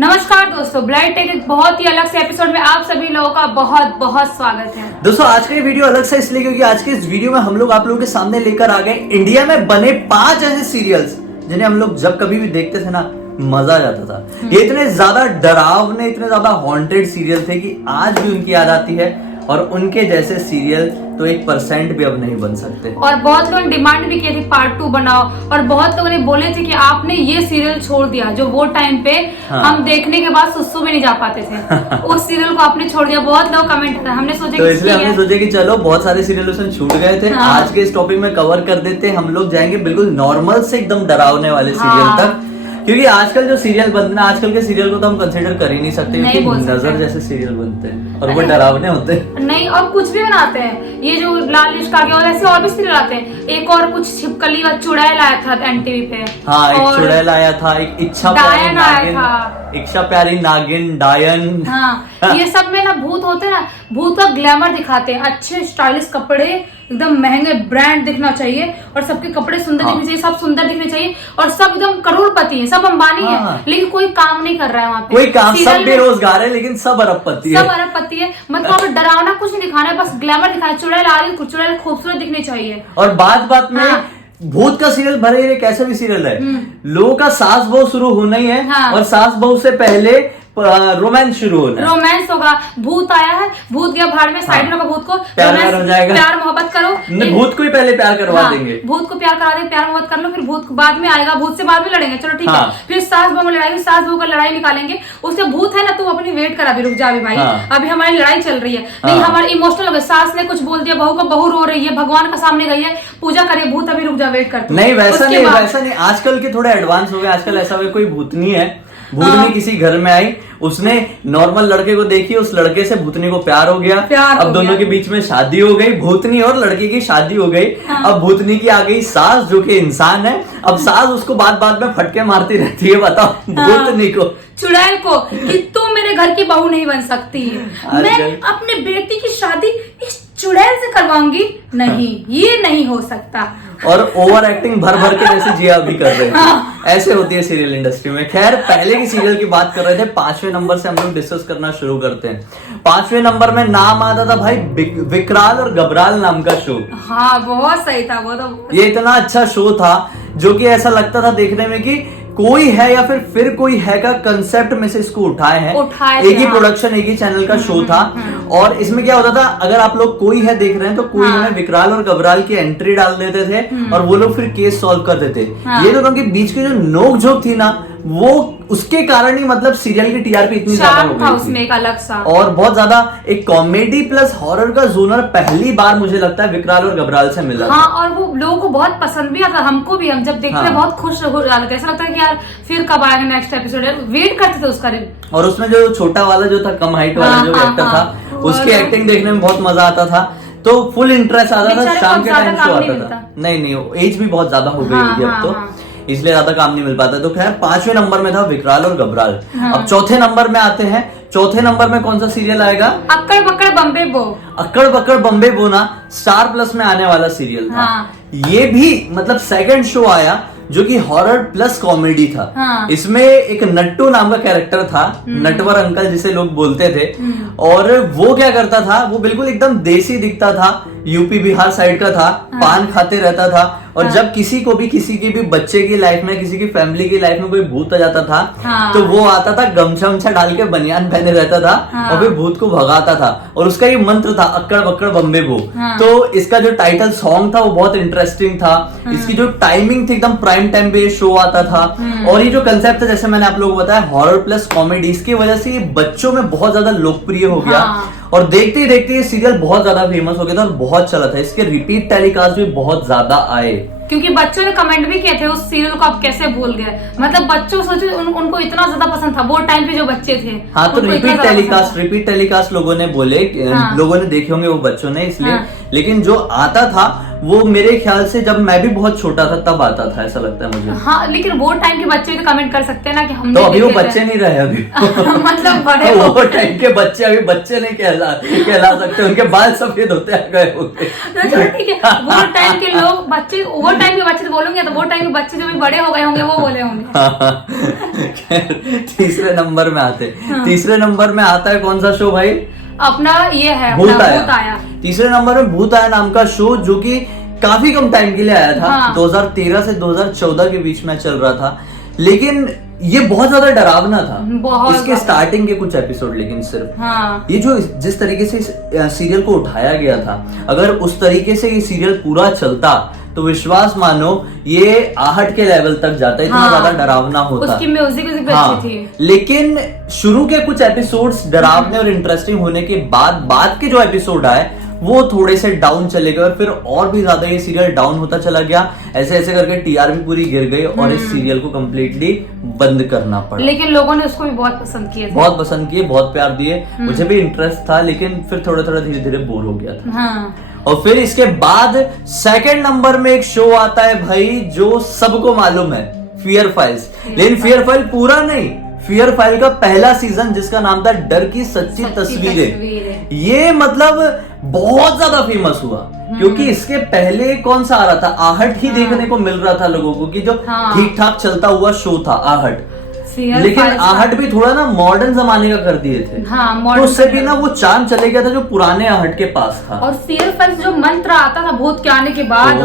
नमस्कार दोस्तों, blind take एक बहुत ही अलग से एपिसोड में आप सभी लोगों का बहुत बहुत स्वागत है। दोस्तों आज का ये वीडियो अलग से इसलिए क्योंकि आज के इस वीडियो में हम लोग आप लोगों के सामने लेकर आ गए इंडिया में बने 5 ऐसे सीरियल्स जिन्हें हम लोग जब कभी भी देखते थे ना मजा आ जाता था। ये इतने ज्यादा डरावने, इतने ज्यादा हॉन्टेड सीरियल थे कि आज भी उनकी याद आती है और उनके जैसे सीरियल तो 1% भी अब नहीं बन सकते। और बहुत लोगों ने डिमांड भी की थी पार्ट 2 बनाओ, और बहुत लोगों ने बोले थे कि आपने ये सीरियल छोड़ दिया जो वो टाइम पे हम देखने के बाद सुसु में नहीं जा पाते थे। उस सीरियल को आपने छोड़ दिया, बहुत लोग कमेंट था। हमने सोचा तो इसलिए हमने सोचा कि चलो बहुत सारे सीरियल उसमें छूट गए थे, आज के इस टॉपिक में कवर कर देते। हम लोग जाएंगे बिल्कुल नॉर्मल से एकदम डरावने वाले सीरियल तक, क्योंकि आजकल जो सीरियल बनते हैं, आजकल के सीरियल को तो हम कंसीडर कर ही नहीं सकते, क्योंकि नजर जैसे सीरियल बनते हैं और वो डरावने होते हैं। नहीं, और कुछ भी बनाते हैं। ये जो लाल लिस्ट का और ऐसे और भी सीरियल आते हैं। एक और कुछ छिपकली व चुड़ैल आया था एनटीवी पे। हाँ, एक चुड़ैल आया था, एक इच्छा प्यारी नागिन, इच्छा प्यारी नागिन, डायन। हाँ, ये सब में ना भूत होते हैं ना, भूत का ग्लैमर दिखाते हैं। अच्छे स्टाइलिश कपड़े, एकदम महंगे ब्रांड दिखना चाहिए और सबके कपड़े सुंदर दिखने चाहिए, सब सुंदर दिखने चाहिए और सब एकदम करोड़पति है, सब अंबानी है, लेकिन कोई काम नहीं कर रहा है वहाँ पे। कोई काम, सब बेरोजगार है लेकिन सब अरबपति है। सब अरबपति है, मतलब वहाँ पे डरावना कुछ नहीं दिखाना है, बस ग्लैमर दिखाना है। चुड़ैल आ रही है, चुड़ैल खूबसूरत दिखनी चाहिए। और बात में भूत का सीरियल भले ये कैसा भी सीरियल है, लोगों का सास बहू शुरू होना ही है और सास बहू से पहले रोमांस शुरू होना है। रोमांस होगा, भूत आया है, भूत गया भाड़ में, साइड में होगा भूत को, प्यार हो जाएगा, प्यार मोहब्बत करो। भूत को ही पहले प्यार करवा देंगे, भूत को प्यार करा देंगे, प्यार मोहब्बत कर लो, फिर भूत बाद में आएगा, भूत से बाद में लड़ेंगे, चलो ठीक है। फिर सास बहू में लड़ाई, सास बहू का लड़ाई निकालेंगे। उससे भूत है ना, तू अपनी वेट करा, अभी रुक जा अभी भाई, अभी हमारी लड़ाई चल रही है। नहीं, हमारे इमोशनल हो गए, सास ने कुछ बोल दिया बहू को, बहू रो रही है, भगवान का सामने गई है, पूजा करिए, भूत अभी रुक जा, वेट कर। नहीं वैसा नहीं, आजकल के थोड़े एडवांस हो गए। आजकल ऐसा कोई भूतनी है, भूतनी किसी घर में आई, उसने नॉर्मल लड़के को देखी, उस लड़के से भूतनी को प्यार हो गया, अब दोनों के बीच में शादी हो गई, भूतनी और लड़के की शादी हो गई। अब भूतनी की आ गई सास जो कि इंसान है, अब सास उसको बात में फटके मारती रहती है, बताओ भूतनी को, चुड़ैल को, कि तुम मेरे घर की बहू नहीं बन सकती है, मैं अपने बेटी की शादी इस चुड़ैल से करवाऊंगी, नहीं ये नहीं हो सकता। और ओवर एक्टिंग भर के जैसे जिया भी कर रहे हैं। ऐसे होती है सीरियल इंडस्ट्री में। खैर, पहले की सीरियल की बात कर रहे थे, 5वें नंबर से हम लोग डिस्कस करना शुरू करते हैं। 5वें नंबर में नाम आता था भाई विकराल और घबराल नाम का शो। हाँ, बहुत सही था वो तो। ये इतना अच्छा शो था जो कि ऐसा लगता था देखने में कि कोई है या फिर कोई है का कंसेप्ट में से इसको उठाए हैं। एक ही प्रोडक्शन, एक ही चैनल का शो था। और इसमें क्या होता था, अगर आप लोग कोई है देख रहे हैं तो कोई हमें विकराल और घबराल की एंट्री डाल देते थे और वो लोग फिर केस सॉल्व कर देते। ये दोनों के बीच की जो नोक झोंक थी ना, वो उसके कारण ही मतलब सीरियल की टीआरपी इतनी ज्यादा हो गई उसमें एक अलग सा, और बहुत ज्यादा एक कॉमेडी प्लस हॉरर का जोनर पहली बार मुझे लगता है विकराल और घबराल से मिला। हाँ, और वो लोगों को बहुत पसंद भी आता, हमको भी। हम जब देखते हैं बहुत खुश हो जाते हैं, ऐसा लगता है कि यार फिर कब आएगा नेक्स्ट एपिसोड, वेट करते थे उसका। और उसमें जो छोटा वाला जो था, कम हाइट वाला जो एक्टर था, उसकी एक्टिंग देखने में बहुत मजा आता था, तो फुल इंटरेस्ट आता था। शाम के टाइम शो आता था। नहीं, एज भी बहुत ज्यादा हो गई होगी अब तो, इसलिए ज्यादा काम नहीं मिल पाता। तो खैर 5वें नंबर में था विकराल और घबराल। अब चौथे नंबर में आते हैं। चौथे नंबर में कौन सा सीरियल आएगा? अक्कड़ बक्कड़ बम्बे बो। अक्कड़ बक्कड़ बम्बे बो ना स्टार प्लस में आने वाला सीरियल था। ये भी मतलब सेकंड शो आया जो कि हॉरर प्लस कॉमेडी था। इसमें एक नट्टू नाम का कैरेक्टर था, नटवर अंकल जिसे लोग बोलते थे। और वो क्या करता था, वो बिल्कुल एकदम देसी दिखता था, यूपी बिहार साइड का था, पान खाते रहता था। और जब किसी की भी बच्चे की लाइफ में, किसी की फैमिली की लाइफ में कोई भूत आ जाता था, तो वो आता था गमछा डाल के, बनियान पहने रहता था और फिर भूत को भगाता था। और उसका ये मंत्र था अक्कड़ बक्कड़ बम्बे बो। तो इसका जो टाइटल सॉन्ग था वो बहुत इंटरेस्टिंग था। इसकी जो टाइमिंग थी, एकदम प्राइम टाइम पे शो आता था। और ये जो कंसेप्ट है, जैसे मैंने आप लोगों को बताया, हॉरर प्लस कॉमेडी, इसकी वजह से ये बच्चों में बहुत ज्यादा लोकप्रिय हो गया। और देखते ही देखते ये सीरियल बहुत ज्यादा फेमस हो गया था और बहुत चला था। इसके रिपीट टेलीकास्ट भी बहुत ज्यादा आए, क्योंकि बच्चों ने कमेंट भी किए थे उस सीरियल को आप कैसे भूल गए। मतलब बच्चों सोचो उनको इतना ज्यादा पसंद था वो टाइम पे जो बच्चे थे। हाँ, तो रिपीट टेलीकास्ट लोगों ने बोले, लोगों ने देखे होंगे वो बच्चों ने, इसलिए। लेकिन जो आता था वो मेरे ख्याल से जब मैं भी बहुत छोटा था तब आता था, ऐसा लगता है मुझे। हाँ, लेकिन वो टाइम के बच्चे तो कमेंट कर सकते हैं ना कि हम तो अभी वो बच्चे नहीं रहे अभी मतलब बड़े वो टाइम के बच्चे अभी बच्चे नहीं कहला सकते, उनके बाल सफेद होते गए होंगे। तो चलो ठीक है, वो टाइम के लोग बच्चे, वो टाइम के बच्चे तो बोलेंगे, तो वो टाइम के बच्चे जो भी बड़े हो गए होंगे वो बोले होंगे। तीसरे नंबर में आते, तीसरे नंबर में आता है कौन सा शो भाई? अपना ये है भूत आया। तीसरे नंबर में भूत आया नाम का शो, जो कि काफी कम टाइम के लिए आया था। हाँ। 2013 से 2014 के बीच में चल रहा था, लेकिन ये बहुत ज्यादा डरावना था। इसके स्टार्टिंग के कुछ एपिसोड, लेकिन सिर्फ ये जो जिस तरीके से इस सीरियल को उठाया गया था, अगर उस तरीके से ये सीरियल पूरा चलता तो विश्वास मानो ये आहट के लेवल तक जाता, इतना ज्यादा डरावना होता। उसकी म्यूजिक भी अच्छी थी। लेकिन शुरू के कुछ एपिसोड्स डरावने और इंटरेस्टिंग होने के बाद के जो एपिसोड आए वो थोड़े से डाउन चले गए, और फिर और भी ज्यादा ये सीरियल डाउन होता चला गया। ऐसे ऐसे करके टीआरपी पूरी गिर गई और इस सीरियल को कम्प्लीटली बंद करना पड़ा। लेकिन लोगों ने उसको भी बहुत पसंद किया, बहुत पसंद किए, बहुत प्यार दिए। मुझे भी इंटरेस्ट था, लेकिन फिर थोड़ा थोड़ा धीरे धीरे बोर हो गया था। और फिर इसके बाद सेकंड नंबर में एक शो आता है भाई, जो सबको मालूम है, फियर फाइल्स। लेकिन फियर फाइल पूरा नहीं, फियर फाइल का पहला सीजन जिसका नाम था डर की सच्ची तस्वीरें। ये मतलब बहुत ज्यादा फेमस हुआ, क्योंकि इसके पहले कौन सा आ रहा था, आहट ही देखने को मिल रहा था लोगों को, कि जो ठीक ठाक चलता हुआ शो था आहट। लेकिन आहट भी थोड़ा ना मॉडर्न जमाने का कर दिए थे। तो उससे भी ना वो चार्म चले गया था जो पुराने आहट के पास था। और फियर फाइल्स जो मंत्र आता था भूत के आने के बाद,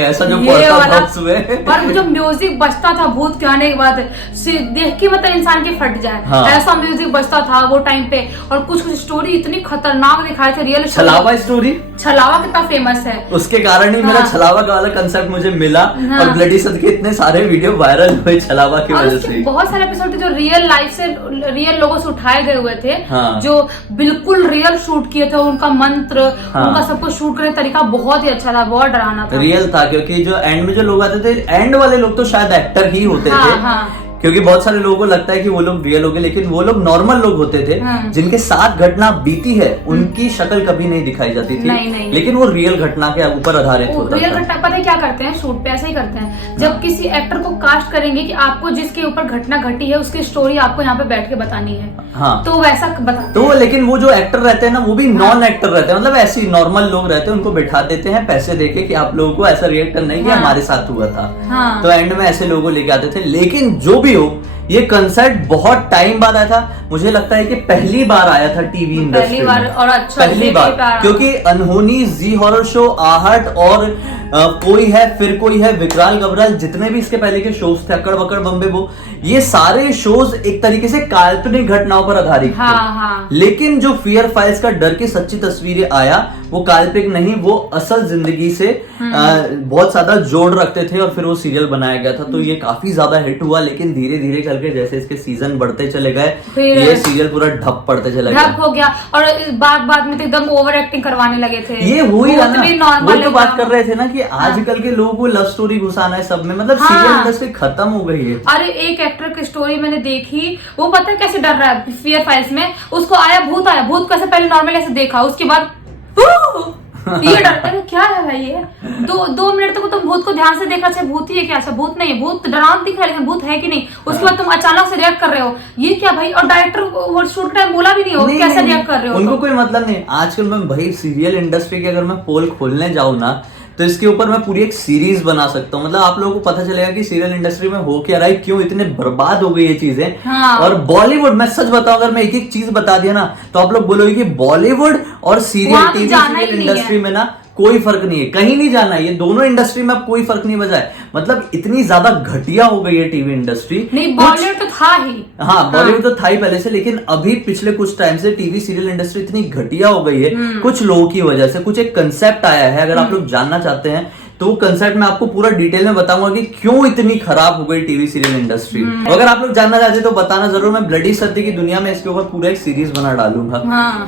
ऐसा जो पढ़ता था उसमें, और जो म्यूजिक बजता था भूत के आने के बाद, देख के मतलब इंसान के फट जाए, ऐसा म्यूजिक बजता था वो टाइम पे। और कुछ कुछ स्टोरी इतनी खतरनाक दिखाई थी, रियल छलावा स्टोरी। छलावा कितना फेमस है, उसके कारण ही मेरा छलावा का वाला कंसेप्ट मुझे मिला, और ब्लडी सद के इतने सारे वीडियो वायरल हुए छलावा की वजह से। बहुत सारे एपिसोड थे जो रियल लाइफ से, रियल लोगों से उठाए गए हुए थे, जो बिल्कुल रियल शूट किए थे। उनका मंत्र, उनका सब कुछ शूट करने का तरीका बहुत ही अच्छा था, बहुत डरावना था, रियल था। क्योंकि जो एंड में जो लोग आते थे, एंड वाले लोग तो शायद एक्टर ही होते थे, क्योंकि बहुत सारे लोगों को लगता है कि वो लोग रियल हो गए, लेकिन वो लोग नॉर्मल लोग होते थे। जिनके साथ घटना बीती है उनकी शक्ल कभी नहीं दिखाई जाती थी। नहीं। लेकिन वो रियल घटना के ऊपर आधारित होता रियल घटना। पता है क्या करते हैं शूट पे, ऐसा ही करते हैं, जब किसी एक्टर को कास्ट करेंगे कि आपको जिसके ऊपर घटना घटी है उसकी स्टोरी आपको यहाँ पे बैठ के बतानी है, तो वैसा बताते तो। लेकिन वो जो एक्टर रहते हैं ना, वो भी नॉन एक्टर रहते हैं, मतलब ऐसे नॉर्मल लोग रहते हैं, उनको बैठा देते हैं पैसे देके कि आप लोगों को ऐसा रिएक्ट करना है कि हमारे साथ हुआ था। तो एंड में ऐसे लोगों को लेके आते थे। लेकिन जो भी हो, ये कंसर्ट बहुत टाइम बाद आया था। मुझे लगता है कि पहली बार आया था टीवी इंडस्ट्री में, और अच्छा, पहली बार, क्योंकि अनहोनी, जी हॉरर शो, आहट और कोई है, फिर कोई है, विकराल गबराल, जितने भी इसके पहले के शोज थे, अकड़ बकड़ बम्बे बो, ये सारे शोज एक तरीके से काल्पनिक घटनाओं पर आधारित थे। लेकिन जो फियर फाइल्स का डर की सच्ची तस्वीरें आया, वो काल्पनिक नहीं, वो असल जिंदगी से बहुत ज्यादा जोड़ रखते थे, और फिर वो सीरियल बनाया गया था। तो ये काफी ज्यादा हिट हुआ, लेकिन धीरे धीरे करके जैसे इसके सीजन बढ़ते चले गए, ये सीरियल पूरा ढप पड़ते चले गए, ढप हो गया। और बाद में तो एकदम ओवर एक्टिंग करवाने लगे थे। ये हुई वो तो बात कर रहे थे ना, कि आजकल के लोगों को लव स्टोरी घुसाना है सब में, मतलब सीरियल इंडस्ट्री खत्म हो गई है। अरे एक एक्टर की स्टोरी मैंने देखी, वो पता है कैसे डर रहा है फियर फाइल्स में, उसको आया भूत कैसे पहले नॉर्मल ऐसे देखा, उसके बाद ये डरता है, क्या है भाई ये, 2 मिनट तक तुम भूत को ध्यान से देखा, अच्छा भूत ही है क्या, अच्छा भूत नहीं है, भूत डरावना दिख रहा है लेकिन भूत है कि नहीं, उसके बाद तुम अचानक से रिएक्ट कर रहे हो, ये क्या भाई। और डायरेक्टर शूट टाइम बोला भी नहीं हो कैसे रिएक्ट कर रहे हो, उनको कोई मतलब नहीं। आजकल मैं भाई सीरियल इंडस्ट्री की अगर मैं पोल खोलने जाऊँ ना, तो इसके ऊपर मैं पूरी एक सीरीज बना सकता हूँ। मतलब आप लोगों को पता चलेगा कि सीरियल इंडस्ट्री में हो क्या रहा है, क्यों इतने बर्बाद हो गई ये चीजें। और बॉलीवुड, मैं सच बताऊं, अगर मैं एक एक चीज बता दिया ना, तो आप लोग बोलोगे कि बॉलीवुड और सीरियल टीवी सीरियल इंडस्ट्री में ना कोई फर्क नहीं है, कहीं नहीं जाना है, ये दोनों इंडस्ट्री में अब कोई फर्क नहीं बचा है। मतलब इतनी ज्यादा घटिया हो गई है टीवी इंडस्ट्री। नहीं, बॉलीवुड तो था ही, बॉलीवुड तो था ही पहले से, लेकिन अभी पिछले कुछ टाइम से टीवी सीरियल इंडस्ट्री इतनी घटिया हो गई है कुछ लोगों की वजह से। कुछ एक कंसेप्ट आया है, अगर आप लोग जानना चाहते हैं तो वो कंसेप्ट मैं आपको पूरा डिटेल में बताऊंगा कि क्यों इतनी खराब हो गई टीवी सीरियल इंडस्ट्री। अगर आप लोग जानना चाहते तो बताना जरूर, मैं ब्लडी सर्दी की दुनिया में इसके ऊपर पूरा एक सीरीज बना डालूंगा।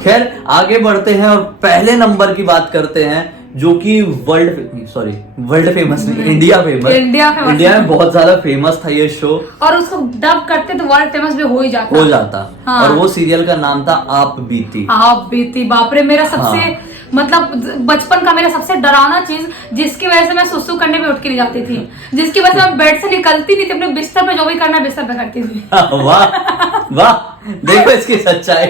खैर आगे बढ़ते हैं और पहले नंबर की बात करते हैं, जो कि वर्ल्ड फेमस नहीं, इंडिया में बहुत ज्यादा फेमस था ये शो, और उसको डब करते तो वर्ल्ड फेमस भी हो जाता। और वो सीरियल का नाम था आप बीती। बाप रे, मेरा सबसे मतलब बचपन का मेरा सबसे डरावना चीज, जिसकी वजह से मैं सुसु करने पे उठ के नहीं जाती थी, जिसकी वजह से मैं बेड से निकलती नहीं थी, अपने बिस्तर पे जो भी करना बिस्तर पे करती थी। वाह वाह, देखो इसकी सच्चाई।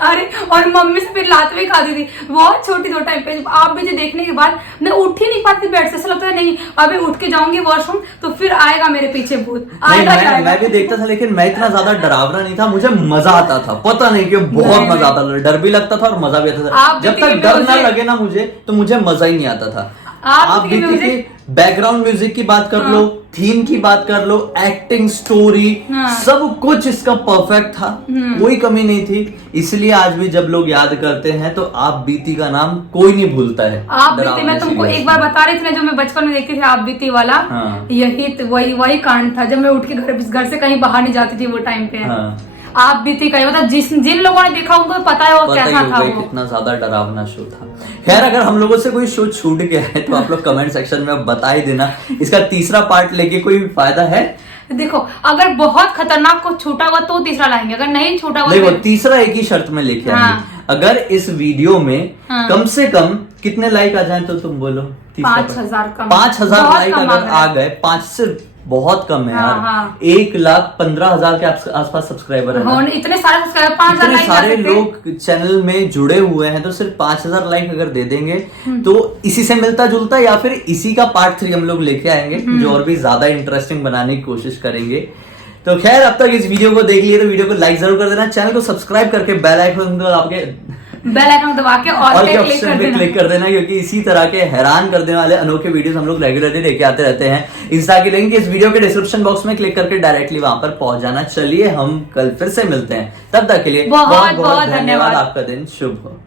अरे और मम्मी से फिर लात भी खाती थी, बहुत छोटी दो टाइम पे। आप मुझे देखने के बाद मैं उठ ही नहीं पाती बेड से, ऐसा लगता है नहीं अभी उठ के जाऊंगी वॉशरूम तो फिर आएगा मेरे पीछे भूत, आएगा। मैं भी देखता था, लेकिन मैं इतना ज्यादा डरावना नहीं था, मुझे मजा आता था, पता नहीं क्यों, बहुत मजा आता था, डर भी लगता था और मजा भी आता था। जब तक डर ना लगे ना मुझे, तो मुझे मजा ही नहीं आता था। आप बीती के बैकग्राउंड म्यूजिक की बात कर लो, थीम की बात कर लो, एक्टिंग, स्टोरी, सब कुछ इसका परफेक्ट था, कोई कमी नहीं थी। इसलिए आज भी जब लोग याद करते हैं तो आप बीती का नाम कोई नहीं भूलता है। आप बीती, मैं तुमको एक बार बता रही थी ना, जो मैं बचपन में देखती थी आप बीती वाला, यही वही कांड था, जब मैं उठ के घर से कहीं बाहर नहीं जाती थी वो टाइम पे। आप बीती का मतलब जिन लोगों ने देखा उनको पता है वो कैसा था, वो कितना ज्यादा डरावना शो था। खैर, अगर हम लोगों से कोई शो छूट गया है तो आप लोग कमेंट सेक्शन में बता ही देना। इसका तीसरा पार्ट लेके कोई फायदा है? देखो, अगर बहुत खतरनाक को छूटा हुआ तो तीसरा लाएंगे, अगर नहीं छूटा हुआ देखो तीसरा एक ही शर्त में लेके आएंगे, अगर इस वीडियो में कम से कम कितने लाइक आ जाए, तो तुम बोलो 5,000 कम, 5,000 लाइक अगर आ गए, 5 से बहुत कम है यार। 1,15,000 के आसपास सब्सक्राइबर है, इतने सारे सब्सक्राइबर, 5,000 इतने सारे लोग चैनल में जुड़े हुए हैं, तो सिर्फ 5,000 लाइक अगर दे देंगे तो इसी से मिलता जुलता, या फिर इसी का पार्ट 3 हम लोग लेके आएंगे, जो और भी ज्यादा इंटरेस्टिंग बनाने की कोशिश करेंगे। तो खैर, अब तक इस वीडियो को देख लिए तो वीडियो को लाइक जरूर कर देना, चैनल को सब्सक्राइब करके बेल आइकन दबा के और क्लिक कर देना, क्योंकि इसी तरह के हैरान कर देने वाले अनोखे वीडियोस हम लोग रेगुलरली लेके आते रहते हैं। इंस्टा की लिंक इस वीडियो के डिस्क्रिप्शन बॉक्स में क्लिक करके डायरेक्टली वहां पर पहुंच जाना। चलिए हम कल फिर से मिलते हैं, तब तक के लिए बहुत बहुत धन्यवाद। आपका दिन शुभ हो।